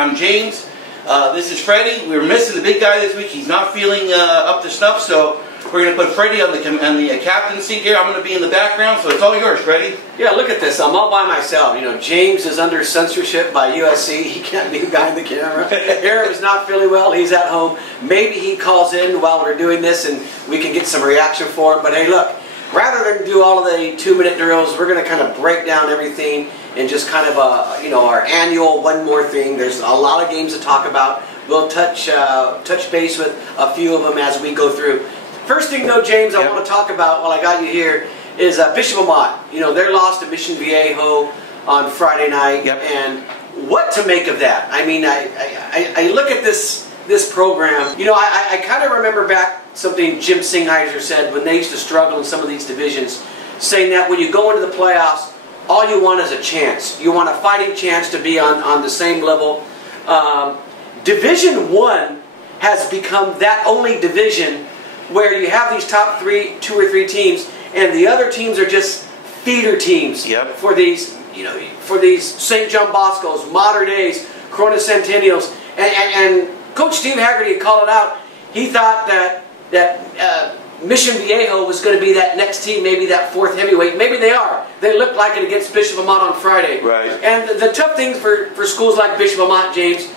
I'm James. This is Freddie. We're missing the big guy this week. He's not feeling up to snuff, so we're going to put Freddie on the captain seat here. I'm going to be in the background, so it's all yours, Freddie. Yeah, look at this. I'm all by myself. You know, James is under censorship by USC. He can't be behind the camera. Aaron is not feeling well. He's at home. Maybe he calls in while we're doing this, and we can get some reaction for him. But hey, look, rather than do all of the 2-minute drills, we're going to kind of break down everything and just kind of our annual one more thing. There's a lot of games to talk about. We'll touch base with a few of them as we go through. First thing though, James, I want to talk about while I got you here is Bishop Amat. You know, they lost to Mission Viejo on Friday night, and what to make of that? I mean, I look at this program. You know, I kind of remember back something Jim Singheiser said when they used to struggle in some of these divisions, saying that when you go into the playoffs, all you want is a chance. You want a fighting chance to be on the same level. Division I has become that only division where you have these top 2 or 3 teams, and the other teams are just feeder teams for these, for these St. John Bosco's, Mater Deis, Corona Centennials, and Coach Steve Haggerty called it out. He thought that Mission Viejo was going to be that next team, maybe that 4th heavyweight. Maybe they are. They looked like it against Bishop Amat on Friday. Right. And the tough thing for schools like Bishop Amat, James,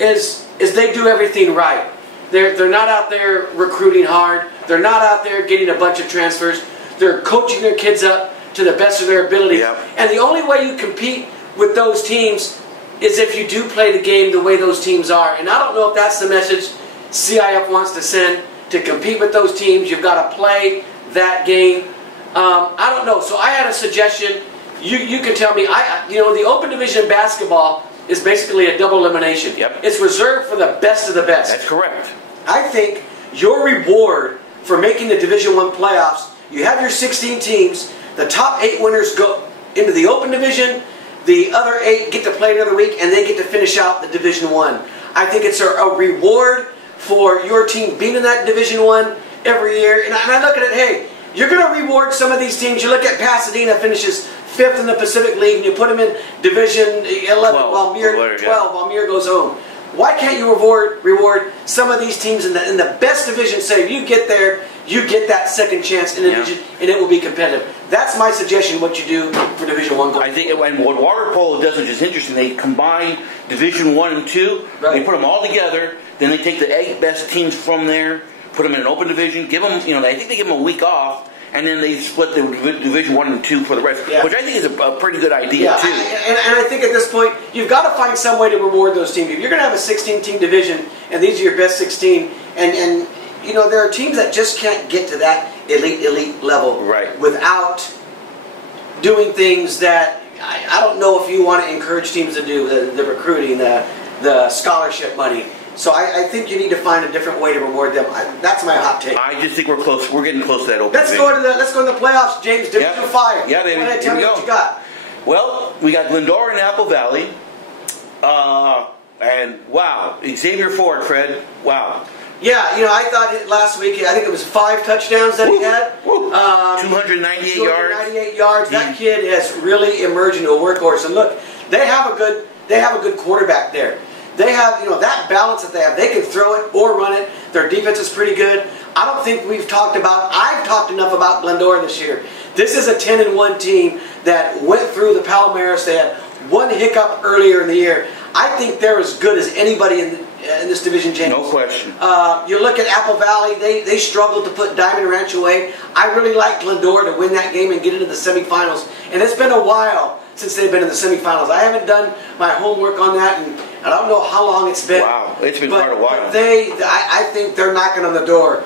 is they do everything right. They're not out there recruiting hard. They're not out there getting a bunch of transfers. They're coaching their kids up to the best of their ability. And the only way you compete with those teams is if you do play the game the way those teams are. And I don't know if that's the message CIF wants to send. To compete with those teams, you've got to play that game. I don't know. So I had a suggestion. You can tell me. The open division basketball is basically a double elimination. It's reserved for the best of the best. That's correct. I think your reward for making the Division I playoffs, you have your 16 teams, the top 8 winners go into the open division, the other 8 get to play another week, and they get to finish out the Division I. I think it's a reward for your team being in that Division I every year. And I look at it, hey, you're going to reward some of these teams. You look at Pasadena finishes 5th in the Pacific League, and you put them in Division 11 while Muir goes home. Why can't you reward some of these teams in the best division? Say, if you get there, you get that second chance in the division, and it will be competitive. That's my suggestion, what you do for Division I. I think and what water polo does, which is interesting, they combine Division I and II, they put them all together, then they take the 8 best teams from there, put them in an open division, give them, I think they give them a week off, and then they split the Division I and II for the rest, which I think is a pretty good idea, too. And I think at this point, you've got to find some way to reward those teams. If you're going to have a 16-team division, and these are your best 16, and there are teams that just can't get to that elite level without doing things that I don't know if you want to encourage teams to do, the recruiting, the scholarship money. So I think you need to find a different way to reward them. That's my hot take. I just think we're close. We're getting close to that open. Let's go to the playoffs, James. Division 5. Yeah, baby. Tell me what you got. Well, we got Glendora and Apple Valley. And wow, Xavier Ford, Fred. Wow. Yeah, I thought last week, I think it was 5 touchdowns that he had. 298 yards. 298 yards. That kid has really emerged into a workhorse. And look, they have a good quarterback there. They have, that balance that they have. They can throw it or run it. Their defense is pretty good. I don't think I've talked enough about Glendora this year. This is a 10-1 team that went through the Palomares. They had one hiccup earlier in the year. I think they're as good as anybody in this division, James. No question. You look at Apple Valley, they struggled to put Diamond Ranch away. I really like Glendora to win that game and get into the semifinals. And it's been a while since they've been in the semifinals. I haven't done my homework on that, and I don't know how long it's been. Wow, it's been quite a while. I think they're knocking on the door.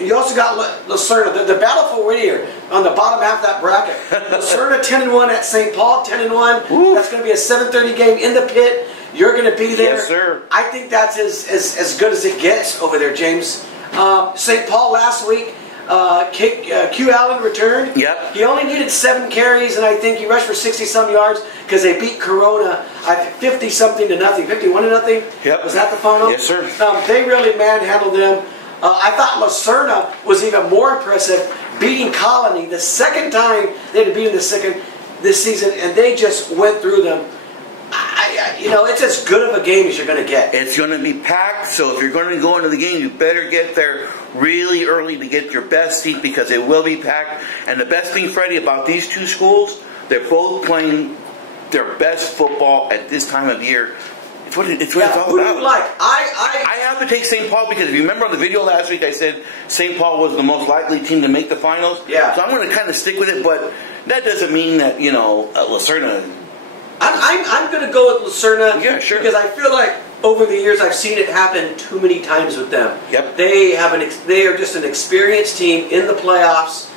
You also got Lucerna, the battle for Whittier on the bottom half of that bracket. Lucerna 10-1 at St. Paul, 10-1. That's going to be a 7:30 game in the pit. You're going to be there. Yes, sir. I think that's as good as it gets over there, James. St. Paul last week, Q Allen returned. Yep. He only needed 7 carries, and I think he rushed for 60-some yards because they beat Corona 50-something to nothing, 51 to nothing. Yep. Was that the final? Yes, sir. They really manhandled them. I thought Lucerna was even more impressive, beating Colony the second time they had beaten this season, and they just went through them. it's as good of a game as you're going to get. It's going to be packed, so if you're going to go into the game, you better get there really early to get your best seat because it will be packed. And the best thing, Freddie, about these two schools, they're both playing their best football at this time of year. It's what it's all about. Who do you like? I have to take St. Paul because if you remember on the video last week, I said St. Paul was the most likely team to make the finals. Yeah. So I'm going to kind of stick with it, but that doesn't mean that, Lucerna. I'm going to go with Lucerna. Yeah, sure. Because I feel like over the years I've seen it happen too many times with them. Yep. They are just an experienced team in the playoffs.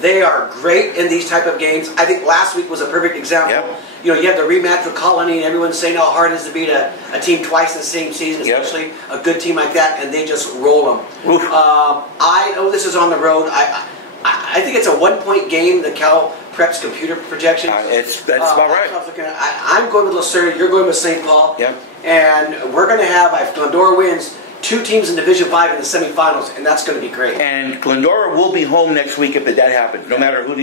They are great in these type of games. I think last week was a perfect example. Yep. You have the rematch with Colony, and everyone's saying how hard it is to beat a team twice in the same season, especially a good team like that, and they just roll them. I know this is on the road. I think it's a 1-point game, the Cal Prep's computer projection. That's about right. I'm going with Lucerna. You're going with St. Paul. Yep. And we're going to have, if Glendora wins, 2 teams in Division 5 in the semifinals, and that's going to be great. And Glendora will be home next week if that happens, no matter who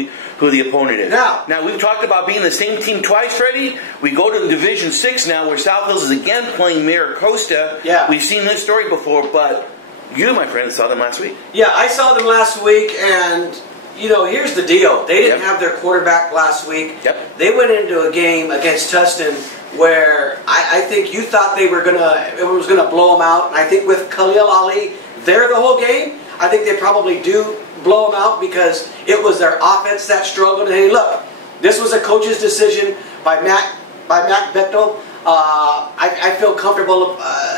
the opponent is. Now we've talked about being the same team twice, Freddie. We go to the Division 6 now, where South Hills is again playing Maricosta. Yeah. We've seen this story before, but you, my friend, saw them last week. Yeah, I saw them last week, and here's the deal. They didn't have their quarterback last week. Yep. They went into a game against Tustin where I think you thought it was gonna blow them out. And I think with Khalil Ali there the whole game, I think they probably do blow them out because it was their offense that struggled. And hey, look, this was a coach's decision by Matt Bechtel. I feel comfortable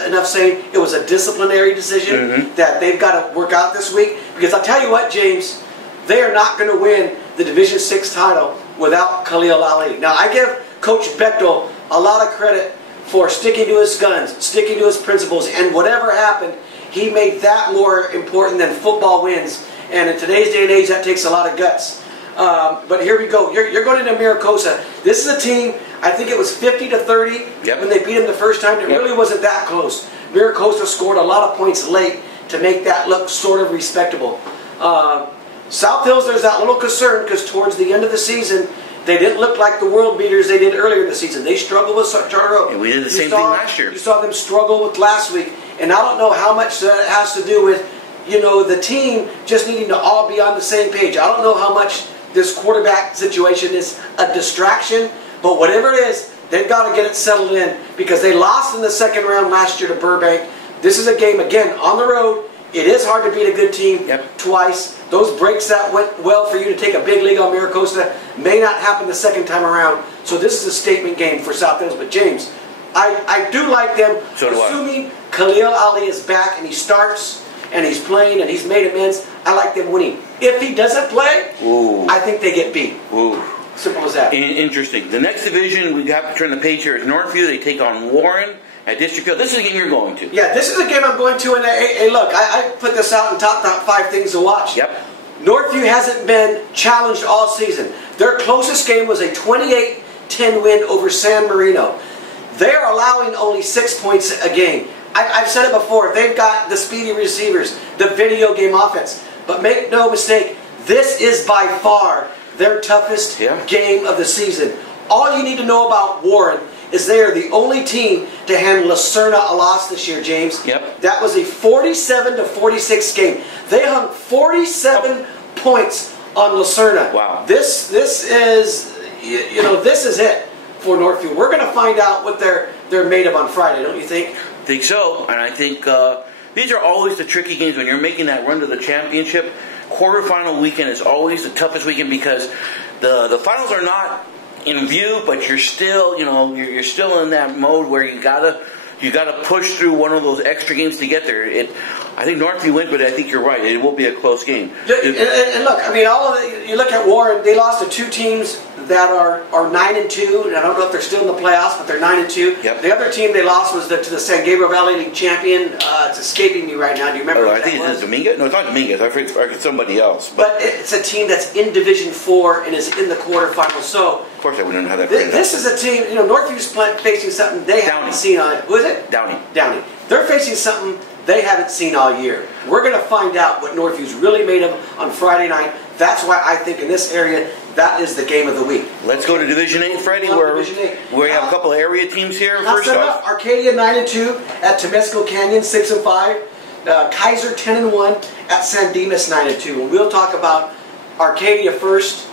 enough saying it was a disciplinary decision that they've got to work out this week. Because I'll tell you what, James, they are not going to win the Division 6 title without Khalil Ali. Now, I give Coach Bechtel a lot of credit for sticking to his guns, sticking to his principles, and whatever happened, he made that more important than football wins. And in today's day and age, that takes a lot of guts. But here we go. You're going into Maricosta. This is a team, I think it was 50-30 when they beat them the first time. It really wasn't that close. Maricosta scored a lot of points late to make that look sort of respectable. South Hills, there's that little concern because towards the end of the season, they didn't look like the world beaters they did earlier in the season. They struggled with Charter Oak. Yeah, we did the same thing last year. You saw them struggle with last week. And I don't know how much that has to do with, the team just needing to all be on the same page. I don't know how much this quarterback situation is a distraction. But whatever it is, they've got to get it settled in because they lost in the second round last year to Burbank. This is a game, again, on the road. It is hard to beat a good team twice. Those breaks that went well for you to take a big league on Maricosta may not happen the second time around. So this is a statement game for South Hills. But James, I do like them. So do assuming Khalil Ali is back and he starts and he's playing and he's made amends, I like them winning. If he doesn't play, I think they get beat. Simple as that. Interesting. The next division, we have to turn the page here, is Northview. They take on Warren at District Field. This is a game you're going to. Yeah, this is a game I'm going to. And hey, look, I put this out in top 5 things to watch. Yep. Northview hasn't been challenged all season. Their closest game was a 28-10 win over San Marino. They are allowing only 6 points a game. I've said it before. They've got the speedy receivers, the video game offense. But make no mistake, this is by far their toughest game of the season. All you need to know about Warren is they are the only team to hand Lucerna a loss this year, James. That was a 47-46 game. They hung 47 points on Lucerna. Wow. This is this is it for Northview. We're going to find out what they're made of on Friday, don't you think? I think so, and I think these are always the tricky games when you're making that run to the championship. Quarterfinal weekend is always the toughest weekend because the finals are not in view, but you're still, you're still in that mode where you gotta push through one of those extra games to get there. I think Northview win, but I think you're right. It will be a close game. And look, I mean, you look at Warren. They lost to 2 teams that are 9-2, and I don't know if they're still in the playoffs, but they're 9-2. The other team they lost was to the San Gabriel Valley League champion. It's escaping me right now. Do you remember? I think it's Dominguez. No, it's not Dominguez. I forget somebody else. But it's a team that's in Division 4 and is in the quarterfinals. So of course, I wouldn't have that. This is a team. Northview's facing something they haven't seen on it. Who is it? Downey. They're facing something they haven't seen all year. We're going to find out what Northview's really made of on Friday night. That's why I think in this area, that is the game of the week. Let's go to Division 8, Freddie, where we have a couple of area teams here. First off, Arcadia 9-2 at Temescal Canyon 6-5. Kaiser 10-1 at San Dimas 9-2. And we'll talk about Arcadia first.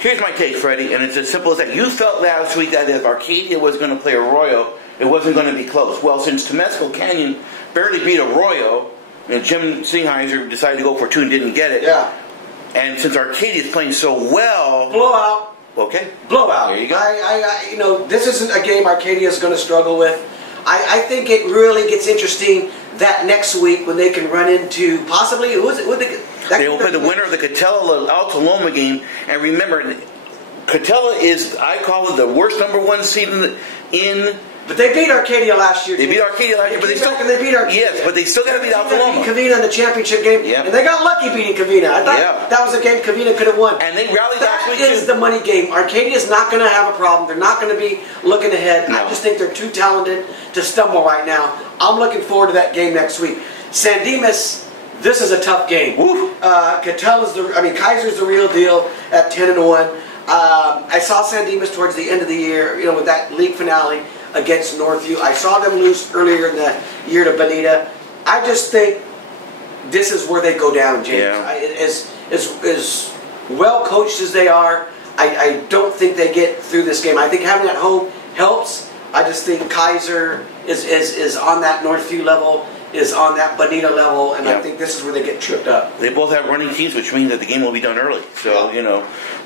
Here's my take, Freddie, and it's as simple as that. You felt last week that if Arcadia was going to play Arroyo, it wasn't going to be close. Well, since Temescal Canyon barely beat Arroyo, and Jim Singheiser decided to go for 2 and didn't get it. Yeah. And since Arcadia is playing so well, blowout. Okay. Blowout. There you go. This isn't a game Arcadia is going to struggle with. I think it really gets interesting that next week when they can run into possibly who is it? They will play the winner of the Catella Alta Loma game, and remember, Catella is, I call it the worst #1 seed in. But they beat Arcadia last year. They beat Arcadia last year, but they still beat Arcadia. Yes, but they still got to beat Alta Loma. They beat Covina in the championship game, and they got lucky beating Covina. I thought that was a game Covina could have won. And they rallied last week. That is the money game. Arcadia is not going to have a problem. They're not going to be looking ahead. No. I just think they're too talented to stumble right now. I'm looking forward to that game next week. San Dimas, this is a tough game. Kaiser's the real deal at 10-1. I saw San Dimas towards the end of the year, with that league finale against Northview. I saw them lose earlier in the year to Bonita. I just think this is where they go down, James. Yeah. As well coached as they are, I don't think they get through this game. I think having it at home helps. I just think Kaiser is on that Northview level, is on that Bonita level, and I think this is where they get tripped up. They both have running teams, which means that the game will be done early. So,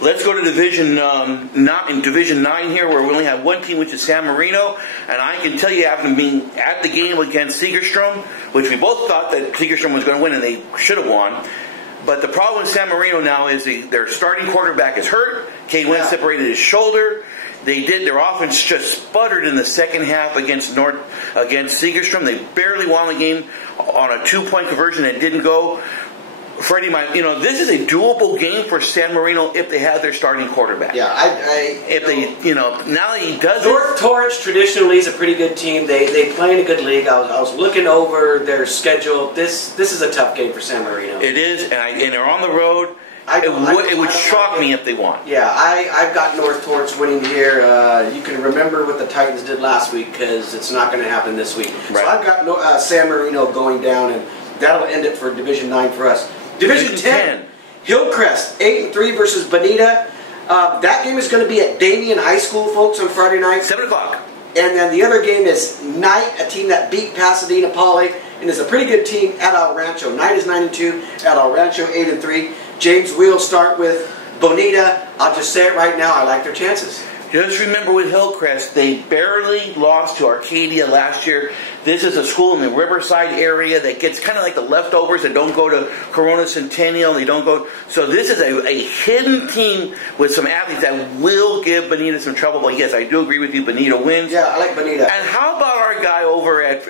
let's go to Division 9 here, where we only have one team, which is San Marino. And I can tell you, after being at the game against Segerstrom, which we both thought that Segerstrom was going to win, and they should have won. But the problem with San Marino now is their starting quarterback is hurt. Cade Wynn separated his shoulder. Their offense just sputtered in the second half against Segerstrom. They barely won the game on a 2-point conversion that didn't go. Freddie, this is a doable game for San Marino if they have their starting quarterback. Yeah, now that he does North Torrance traditionally is a pretty good team. They play in a good league. I was looking over their schedule. This is a tough game for San Marino. It is, and they're on the road. It would shock me if they won. Yeah, I've got North Torrance winning here. You can remember what the Titans did last week because it's not going to happen this week. Right. So I've got San Marino going down, and that'll end it for Division 9 for us. Division 10, Hillcrest, 8-3 versus Bonita. That game is going to be at Damien High School, folks, on Friday night. 7 o'clock. And then the other game is Knight, a team that beat Pasadena Poly, and is a pretty good team at El Rancho. Knight is 9-2, at El Rancho 8-3. James, we'll start with Bonita. I'll just say it right now, I like their chances. Just remember with Hillcrest, they barely lost to Arcadia last year. This is a school in the Riverside area that gets kind of like the leftovers that don't go to Corona Centennial. They don't go. So this is a hidden team with some athletes that will give Bonita some trouble. But yes, I do agree with you. Bonita wins. Yeah, I like Bonita. And how about our guy over at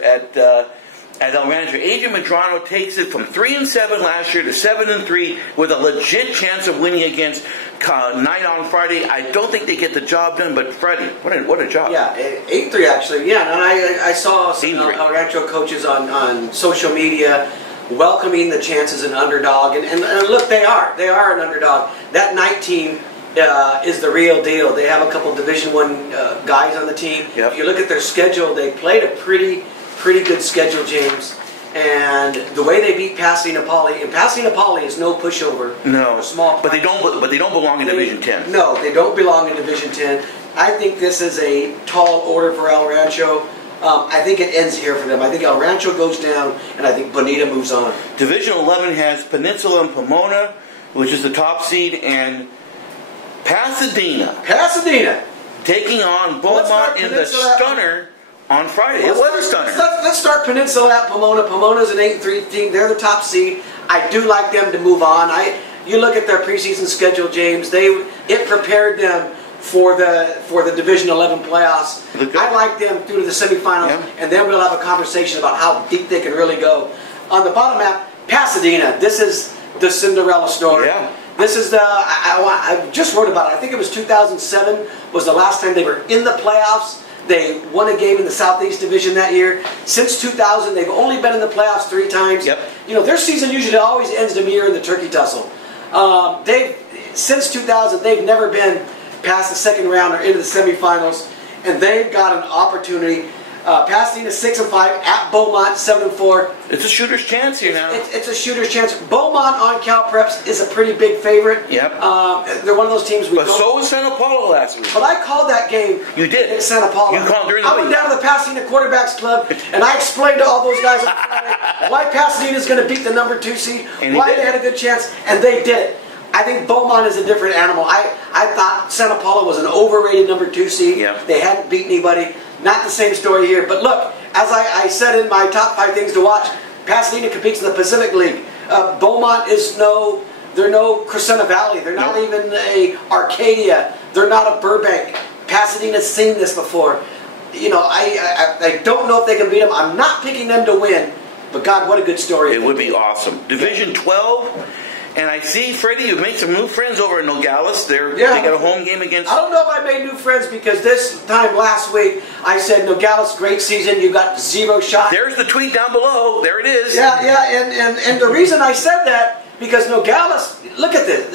El Rancho? Adrian Medrano takes it from 3-7 last year to 7-3 with a legit chance of winning against Knight on Friday. I don't think they get the job done, but Freddie, what a job. Yeah, 8-3 actually. Yeah, and I saw some El Rancho coaches on social media welcoming the chance as an underdog. And look, they are an underdog. That Knight team is the real deal. They have a couple Division I guys on the team. Yep. If you look at their schedule, they played a pretty good schedule, James. And the way they beat Pasadena Poly, and Pasadena Poly is no pushover. No, small, but they don't belong in Division 10. No, they don't belong in Division 10. I think this is a tall order for El Rancho. I think it ends here for them. I think El Rancho goes down, and I think Bonita moves on. Division 11 has Peninsula and Pomona, which is the top seed, and Pasadena taking on Beaumont in the Stunner on Friday. It was a stunner. Let's start Peninsula at Pomona. Pomona's an 8-3 team. They're the top seed. I do like them to move on. You look at their preseason schedule, James. It prepared them for the Division 11 playoffs. I like them through to the semifinals, and then we'll have a conversation about how deep they can really go. On the bottom map, Pasadena. This is the Cinderella story. Yeah. This is I just wrote about it. I think it was 2007 was the last time they were in the playoffs. They won a game in the Southeast Division that year. Since 2000, they've only been in the playoffs 3 times. Yep. Their season usually always ends the year in the turkey tussle. since 2000, they've never been past the second round or into the semifinals, and they've got an opportunity. Pasadena 6-5 at Beaumont 7-4. It's a shooter's chance here now. It's a shooter's chance. Beaumont on Cal Preps is a pretty big favorite. Yep. They're one of those teams we. But so was Santa Paula last week. But I called that game. You did. In Santa Paula. You called during the week. I went down to the Pasadena Quarterbacks Club and I explained to all those guys on Friday why Pasadena is going to beat the number 2 seed, why they had a good chance, and they did it. I think Beaumont is a different animal. I thought Santa Paula was an overrated number 2 seed. Yep. They hadn't beat anybody. Not the same story here. But look, as I said in my top 5 things to watch, Pasadena competes in the Pacific League. Beaumont is they're no Crescenta Valley. They're not even a Arcadia. They're not a Burbank. Pasadena's seen this before. You know, I don't know if they can beat them. I'm not picking them to win. But God, what a good story. It would be awesome. Division 12. And I see, Freddie, you've made some new friends over in Nogales. They got a home game against... I don't know if I made new friends because this time last week I said, Nogales, great season. You got 0 shots. There's the tweet down below. There it is. Yeah, and the reason I said that, because Nogales, look at this.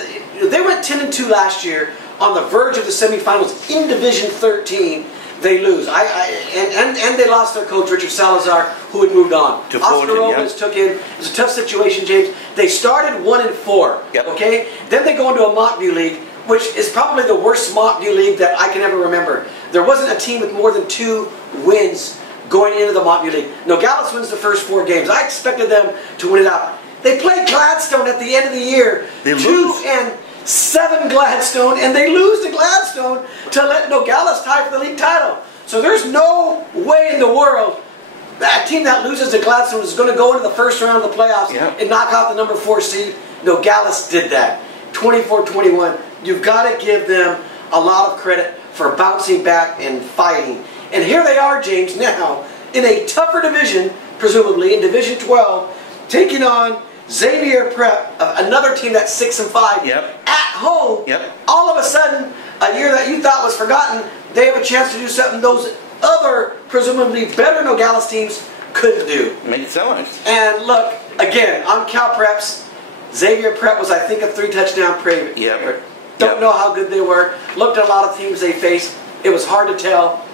They went 10-2 last year on the verge of the semifinals in Division 13. They lose. And they lost their coach, Richard Salazar, who had moved on. Oscar Robles took in. It was a tough situation, James. They started 1-4. Yep. Okay? Then they go into a Montview League, which is probably the worst Montview League that I can ever remember. There wasn't a team with more than 2 wins going into the Montview League. Nogales wins the first 4 games. I expected them to win it out. They played Gladstone at the end of the year. They lose. 2-7 Gladstone, and they lose to Gladstone to let Nogales tie for the league title. So there's no way in the world that team that loses to Gladstone is going to go into the first round of the playoffs and knock out the number 4 seed. Nogales did that. 24-21. You've got to give them a lot of credit for bouncing back and fighting. And here they are, James, now in a tougher division, presumably in Division 12, taking on Xavier Prep, another team that's 6-5, at home. All of a sudden, a year that you thought was forgotten, they have a chance to do something those other, presumably better Nogales teams couldn't do. Make it so nice. And look, again, on Cal Preps, Xavier Prep was, I think, a 3-touchdown favorite. Don't know how good they were. Looked at a lot of teams they faced. It was hard to tell.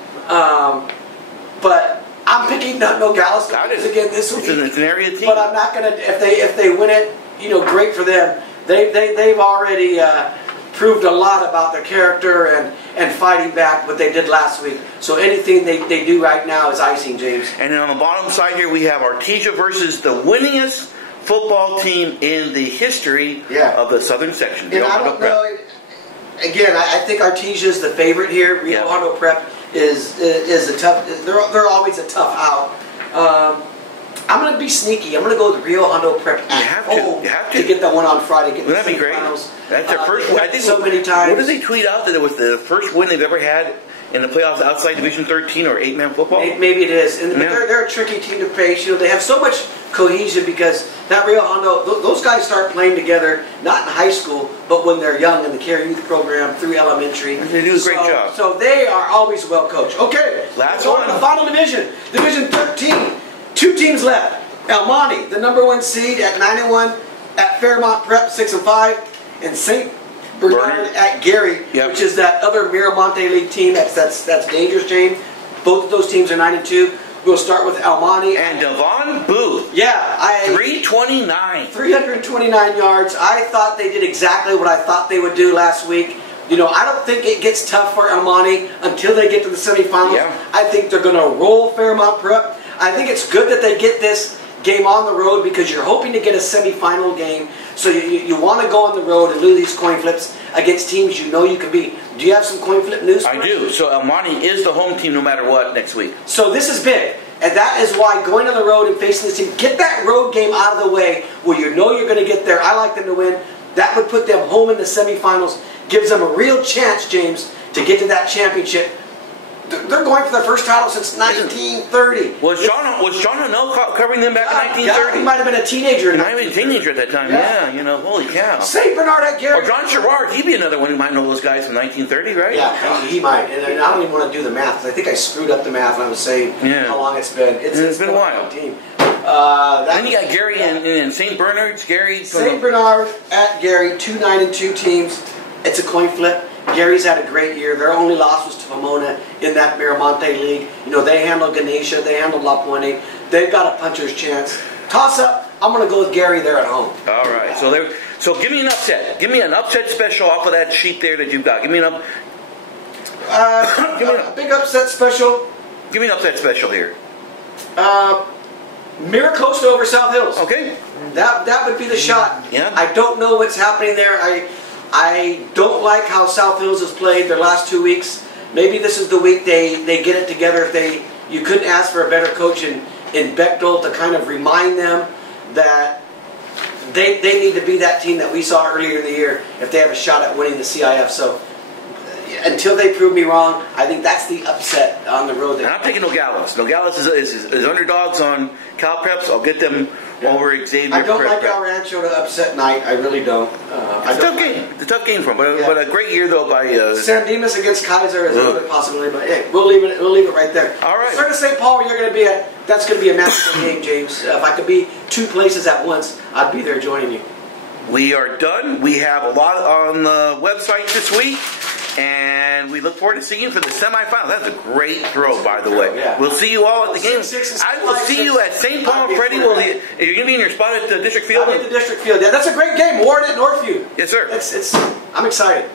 But I'm picking Nogales again this week. It's an area team. But I'm not going to, if they win it, you know, great for them. They've already proved a lot about their character and fighting back what they did last week. So anything they do right now is icing, James. And then on the bottom side here we have Artesia versus the winningest football team in the history of the Southern Section. And I don't know. Again, I think Artesia is the favorite here. Rio Hondo Prep is a tough. They're always a tough out. I'm going to be sneaky. I'm going to go with Rio Hondo Prep at home to get that one on Friday. Wouldn't that be great? That's their first win. I think so many times. What did they tweet out that it was the first win they've ever had in the playoffs outside Division 13 or 8-man football? Maybe it is. And they're a tricky team to face. You know, they have so much cohesion because that Rio Hondo, those guys start playing together, not in high school, but when they're young in the Care Youth program through elementary. They do a great job. So they are always well coached. Okay, last one. The final division, Division 13. 2 teams left. El Monte, the number 1 seed at 9-1 at Fairmont Prep 6-5, and St. Bernard at Gary, which is that other Miramonte League team that's dangerous, James. Both of those teams are 9-2. We'll start with El Monte. And Devon Booth. 329. 329 yards. I thought they did exactly what I thought they would do last week. You know, I don't think it gets tough for El Monte until they get to the semifinals. I think they're going to roll Fairmont Prep. I think it's good that they get this game on the road because you're hoping to get a semifinal game. So you want to go on the road and lose these coin flips against teams you know you can beat. Do you have some coin flip news for us? I do. So El Monte is the home team no matter what next week. So this is big. And that is why going on the road and facing this team, get that road game out of the way where you know you're going to get there. I like them to win. That would put them home in the semifinals. Gives them a real chance, James, to get to that championship. They're going for their first title since 1930. Was John Hunnell covering them back in 1930? He might have been a teenager. He might have been a teenager at that time, you know, holy cow. St. Bernard at Gary. Or John Sherrard, he'd be another one who might know those guys from 1930, right? Yeah, he might. And I don't even want to do the math. I think I screwed up the math when I was saying how long it's been. It's been a while. Team. Then you got Gary and St. Bernard's. St. Bernard at Gary, 2 9-2 teams. It's a coin flip. Gary's had a great year. Their only loss was to Pomona in that Miramonte League. You know, they handled Ganesha, they handled La Puente. They've got a puncher's chance. Toss up, I'm going to go with Gary there at home. All right, so give me an upset. Give me an upset special off of that sheet there that you've got. Give me a big upset special. Give me an upset special here. Miracosta over South Hills. Okay. That would be the shot. Yeah. I don't know what's happening there. I don't like how South Hills has played their last 2 weeks. Maybe this is the week they get it together. You couldn't ask for a better coach in Bechtel to kind of remind them that they need to be that team that we saw earlier in the year if they have a shot at winning the CIF. So until they prove me wrong, I think that's the upset on the road. And I'm taking Nogales. Nogales is underdogs on Cal Preps. I'll get them over Xavier. I don't like El Rancho to upset Knight. I really don't. It's a tough game. It's a tough game for them, but a great year though by San Dimas against Kaiser is another possibility. But hey, we'll leave it right there. All right. Sort of St. Paul, where you're going to be at. That's going to be a magical game, James. If I could be 2 places at once, I'd be there joining you. We are done. We have a lot on the website this week. And we look forward to seeing you for the semifinal. That's a great throw, by the way. Yeah. We'll see you all at the game. I will see you at St. Paul. Freddie, are you going to be in your spot at the district field? I'll be at the district field. Yeah, that's a great game. Warren at Northview. Yes, sir. I'm excited.